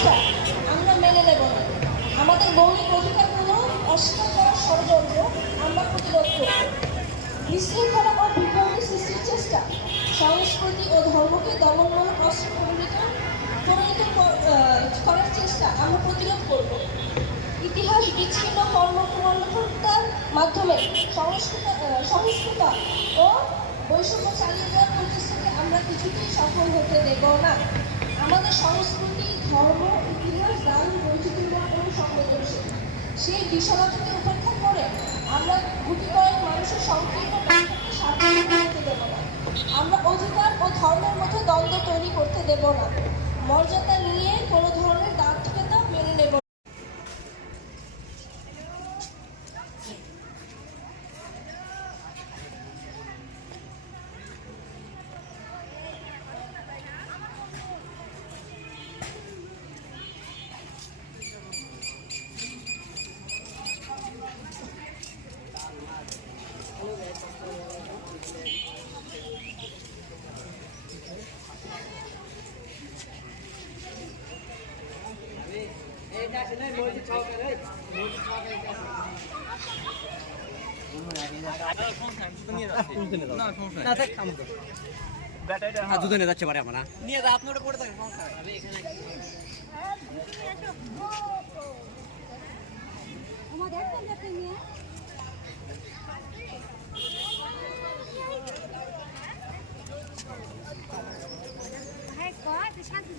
চেষ্টা আমরা মেনে নেব না। আমাদের মৌলিক অধিকারগুলো অস্বীকার করার ষড়যন্ত্র আমরা প্রতিরোধ করব। বিশৃঙ্খলা ও বিভ্রান্তি সৃষ্টির চেষ্টা, সংস্কৃতি ও ধর্মকে দমনমূলক অস্ত্রে পরিণত করার চেষ্টা আমরা প্রতিরোধ করব। ইতিহাস বিচ্ছিন্ন কর্মকর্তার মাধ্যমে সহিষ্ণুতা ও বৈষম্য চালিয়ে যাওয়ার প্রতিশ্রুতি আমরা কিছুতেই সফল হতে দেব না। আমাদের সংস্কৃতি, ধর্ম, ইতিহাস, গান, বৈচিত্র্যময় ও সংবেদনশীল। সেই বিশালতাকে উপেক্ষা করে আমরা গুটি কয়েক মানুষের সংকীর্ণ ব্যাখ্যাকে স্বাধীনতা হতে দেব না। আমরা অধিকার ও ধর্মের মধ্যে দ্বন্দ্ব তৈরি করতে দেব না। মর্যাদা নিয়ে কোনো ধরনের দার্থিকতা মেনে নেব না। জুতো নিয়ে যাচ্ছে পারে আমরা নিয়ে যা, আপনি ওটা পড়ে থাকেন, সমস্যা নেই। শান্তি